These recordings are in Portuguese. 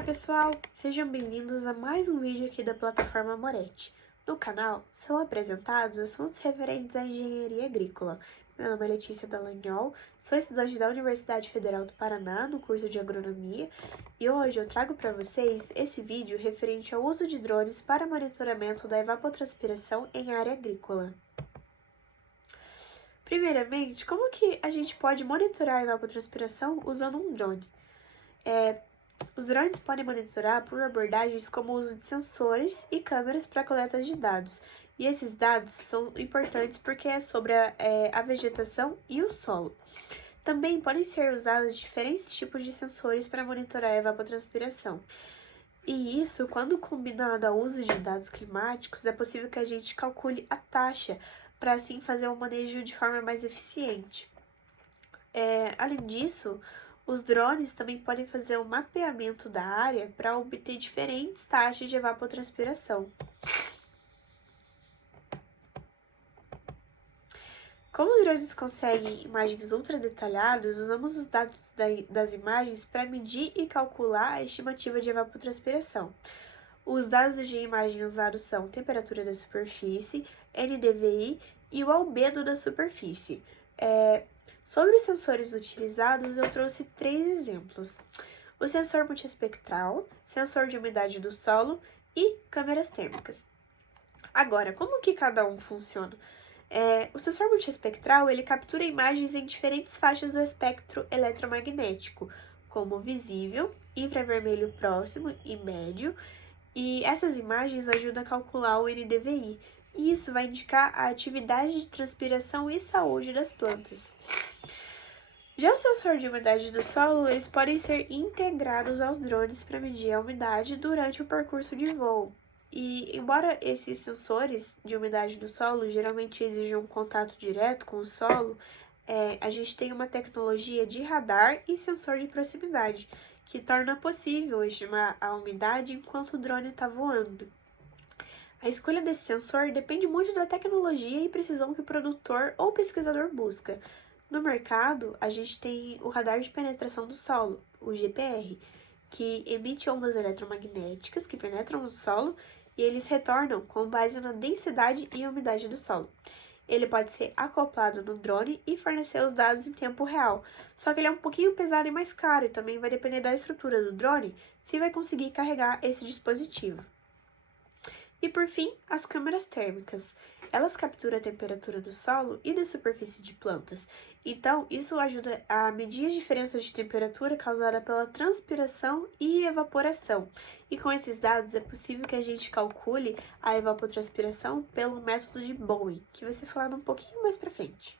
Olá pessoal, sejam bem-vindos a mais um vídeo aqui da plataforma Moretti. No canal são apresentados assuntos referentes à engenharia agrícola. Meu nome é Letícia Dallagnol, sou estudante da Universidade Federal do Paraná no curso de agronomia e hoje eu trago para vocês esse vídeo referente ao uso de drones para monitoramento da evapotranspiração em área agrícola. Primeiramente, como que a gente pode monitorar a evapotranspiração usando um drone? Os drones podem monitorar por abordagens como o uso de sensores e câmeras para coleta de dados. E esses dados são importantes porque é sobre a vegetação e o solo. Também podem ser usados diferentes tipos de sensores para monitorar a evapotranspiração. E isso, quando combinado ao uso de dados climáticos, é possível que a gente calcule a taxa para assim fazer o manejo de forma mais eficiente. Além disso, os drones também podem fazer um mapeamento da área para obter diferentes taxas de evapotranspiração. Como os drones conseguem imagens ultra detalhadas, usamos os dados das imagens para medir e calcular a estimativa de evapotranspiração. Os dados de imagem usados são temperatura da superfície, NDVI e o albedo da superfície. Sobre os sensores utilizados, eu trouxe 3 exemplos: o sensor multiespectral, sensor de umidade do solo e câmeras térmicas. Agora, como que cada um funciona? O sensor multiespectral, ele captura imagens em diferentes faixas do espectro eletromagnético, como visível, infravermelho próximo e médio, e essas imagens ajudam a calcular o NDVI, e isso vai indicar a atividade de transpiração e saúde das plantas. Já o sensor de umidade do solo, eles podem ser integrados aos drones para medir a umidade durante o percurso de voo. E, embora esses sensores de umidade do solo geralmente exijam um contato direto com o solo, a gente tem uma tecnologia de radar e sensor de proximidade, que torna possível estimar a umidade enquanto o drone está voando. A escolha desse sensor depende muito da tecnologia e precisão que o produtor ou pesquisador busca. No mercado, a gente tem o radar de penetração do solo, o GPR, que emite ondas eletromagnéticas que penetram no solo e eles retornam com base na densidade e umidade do solo. Ele pode ser acoplado no drone e fornecer os dados em tempo real, só que ele é um pouquinho pesado e mais caro e também vai depender da estrutura do drone se vai conseguir carregar esse dispositivo. E por fim, as câmeras térmicas. Elas capturam a temperatura do solo e da superfície de plantas. Então, isso ajuda a medir as diferenças de temperatura causada pela transpiração e evaporação. E com esses dados, é possível que a gente calcule a evapotranspiração pelo método de Bowen, que vai ser falado um pouquinho mais para frente.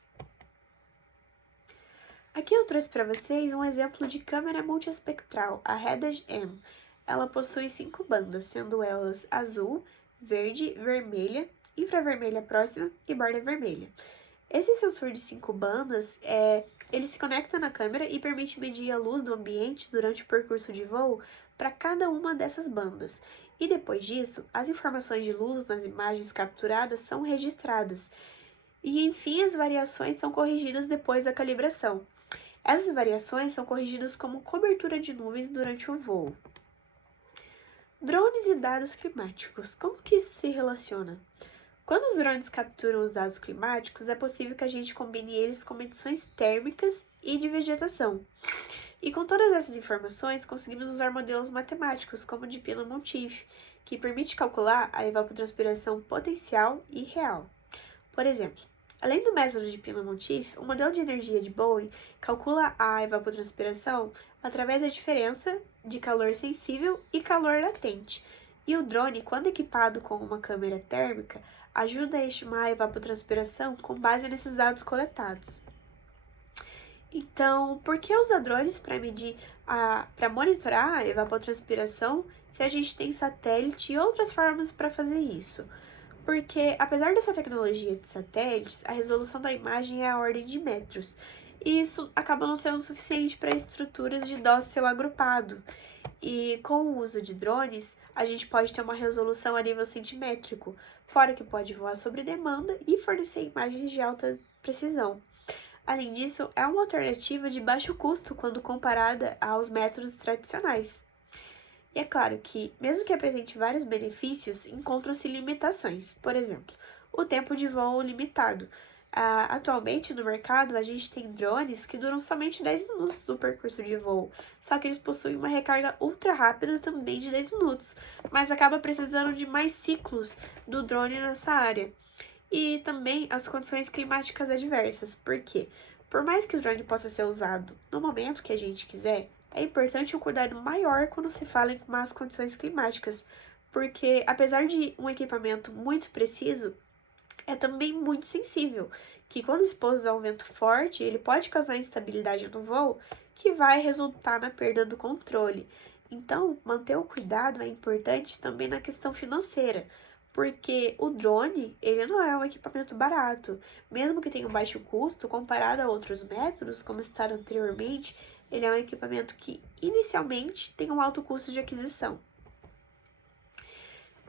Aqui eu trouxe para vocês um exemplo de câmera multiespectral, a REDAG-M. Ela possui 5 bandas, sendo elas azul, verde, vermelha, infravermelha próxima e borda vermelha. Esse sensor de 5 bandas, ele se conecta na câmera e permite medir a luz do ambiente durante o percurso de voo para cada uma dessas bandas. E depois disso, as informações de luz nas imagens capturadas são registradas. E enfim, as variações são corrigidas depois da calibração. Essas variações são corrigidas como cobertura de nuvens durante o voo. Drones e dados climáticos. Como que isso se relaciona? Quando os drones capturam os dados climáticos, é possível que a gente combine eles com medições térmicas e de vegetação. E com todas essas informações, conseguimos usar modelos matemáticos, como o de Pino-Monteith, que permite calcular a evapotranspiração potencial e real. Por exemplo, além do método de Pino-Monteith, o modelo de energia de Bowen calcula a evapotranspiração através da diferença de calor sensível e calor latente. E o drone, quando equipado com uma câmera térmica, ajuda a estimar a evapotranspiração com base nesses dados coletados. Então, por que usar drones para monitorar a evapotranspiração se a gente tem satélite e outras formas para fazer isso? Porque, apesar dessa tecnologia de satélites, a resolução da imagem é a ordem de metros, e isso acaba não sendo suficiente para estruturas de dócil agrupado. E com o uso de drones, a gente pode ter uma resolução a nível centimétrico, fora que pode voar sobre demanda e fornecer imagens de alta precisão. Além disso, é uma alternativa de baixo custo quando comparada aos métodos tradicionais. E é claro que, mesmo que apresente vários benefícios, encontram-se limitações. Por exemplo, o tempo de voo limitado. Atualmente, no mercado, a gente tem drones que duram somente 10 minutos do percurso de voo, só que eles possuem uma recarga ultra rápida também de 10 minutos, mas acaba precisando de mais ciclos do drone nessa área. E também as condições climáticas adversas, porque, por mais que o drone possa ser usado no momento que a gente quiser, é importante um cuidado maior quando se fala em más condições climáticas, porque apesar de um equipamento muito preciso, é também muito sensível, que quando exposto a um vento forte, ele pode causar instabilidade no voo, que vai resultar na perda do controle. Então, manter o cuidado é importante também na questão financeira, porque o drone, ele não é um equipamento barato. Mesmo que tenha um baixo custo, comparado a outros métodos, como citado anteriormente, ele é um equipamento que, inicialmente, tem um alto custo de aquisição.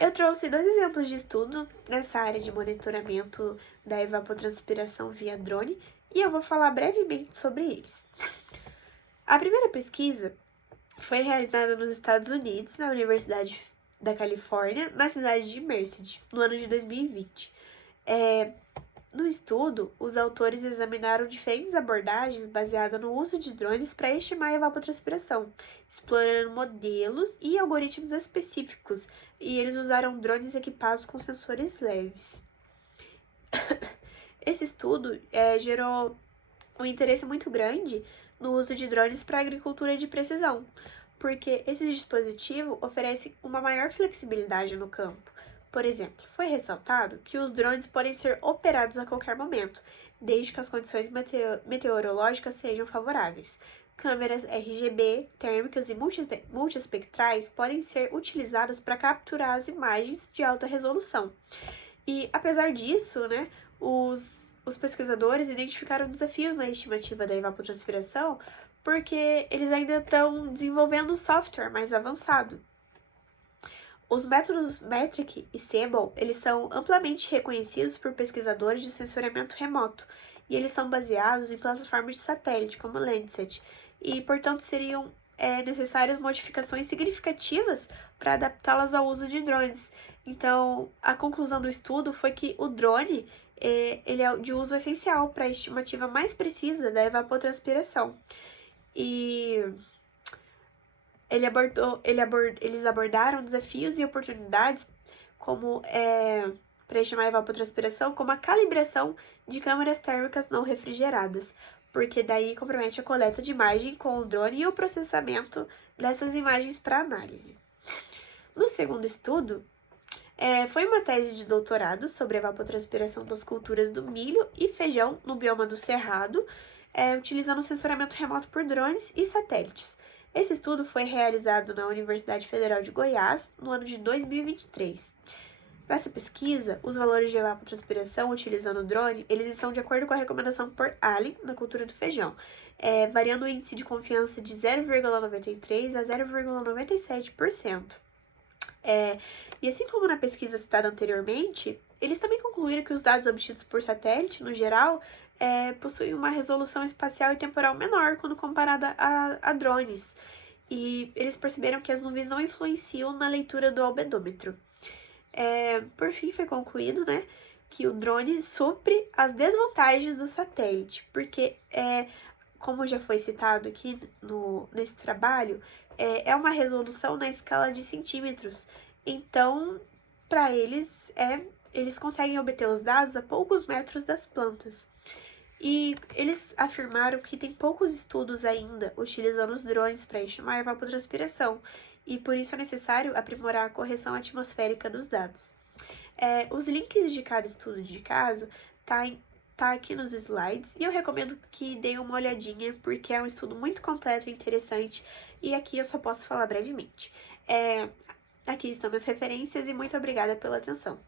Eu trouxe 2 exemplos de estudo nessa área de monitoramento da evapotranspiração via drone e eu vou falar brevemente sobre eles. A primeira pesquisa foi realizada nos Estados Unidos, na Universidade da Califórnia, na cidade de Merced, no ano de 2020. No estudo, os autores examinaram diferentes abordagens baseadas no uso de drones para estimar a evapotranspiração, explorando modelos e algoritmos específicos, e eles usaram drones equipados com sensores leves. Esse estudo gerou um interesse muito grande no uso de drones para agricultura de precisão, porque esse dispositivo oferece uma maior flexibilidade no campo. Por exemplo, foi ressaltado que os drones podem ser operados a qualquer momento, desde que as condições meteorológicas sejam favoráveis. Câmeras RGB, térmicas e multiespectrais podem ser utilizadas para capturar as imagens de alta resolução. E, apesar disso, né, os pesquisadores identificaram desafios na estimativa da evapotranspiração porque eles ainda estão desenvolvendo software mais avançado. Os métodos Metric e Sable, eles são amplamente reconhecidos por pesquisadores de sensoriamento remoto, e eles são baseados em plataformas de satélite, como o Landsat, e, portanto, seriam necessárias modificações significativas para adaptá-las ao uso de drones. Então, a conclusão do estudo foi que o drone ele é de uso essencial para a estimativa mais precisa da evapotranspiração. E eles abordaram desafios e oportunidades como para estimar a evapotranspiração, como a calibração de câmeras térmicas não refrigeradas, porque daí compromete a coleta de imagem com o drone e o processamento dessas imagens para análise. No segundo estudo, foi uma tese de doutorado sobre a evapotranspiração das culturas do milho e feijão no bioma do Cerrado, utilizando sensoramento remoto por drones e satélites. Esse estudo foi realizado na Universidade Federal de Goiás no ano de 2023. Nessa pesquisa, os valores de evapotranspiração utilizando o drone, eles estão de acordo com a recomendação por Allen na cultura do feijão, variando o índice de confiança de 0,93% a 0,97%. E assim como na pesquisa citada anteriormente, eles também concluíram que os dados obtidos por satélite, no geral, possuem uma resolução espacial e temporal menor quando comparada a drones. E eles perceberam que as nuvens não influenciam na leitura do albedômetro. Por fim, foi concluído, né, que o drone supre as desvantagens do satélite, porque, como já foi citado aqui nesse trabalho, é uma resolução na escala de centímetros. Então, para eles, eles conseguem obter os dados a poucos metros das plantas. E eles afirmaram que tem poucos estudos ainda utilizando os drones para estimar a evapotranspiração, e por isso é necessário aprimorar a correção atmosférica dos dados. Os links de cada estudo de caso tá aqui nos slides, e eu recomendo que deem uma olhadinha, porque é um estudo muito completo e interessante, e aqui eu só posso falar brevemente. Aqui estão minhas referências, e muito obrigada pela atenção.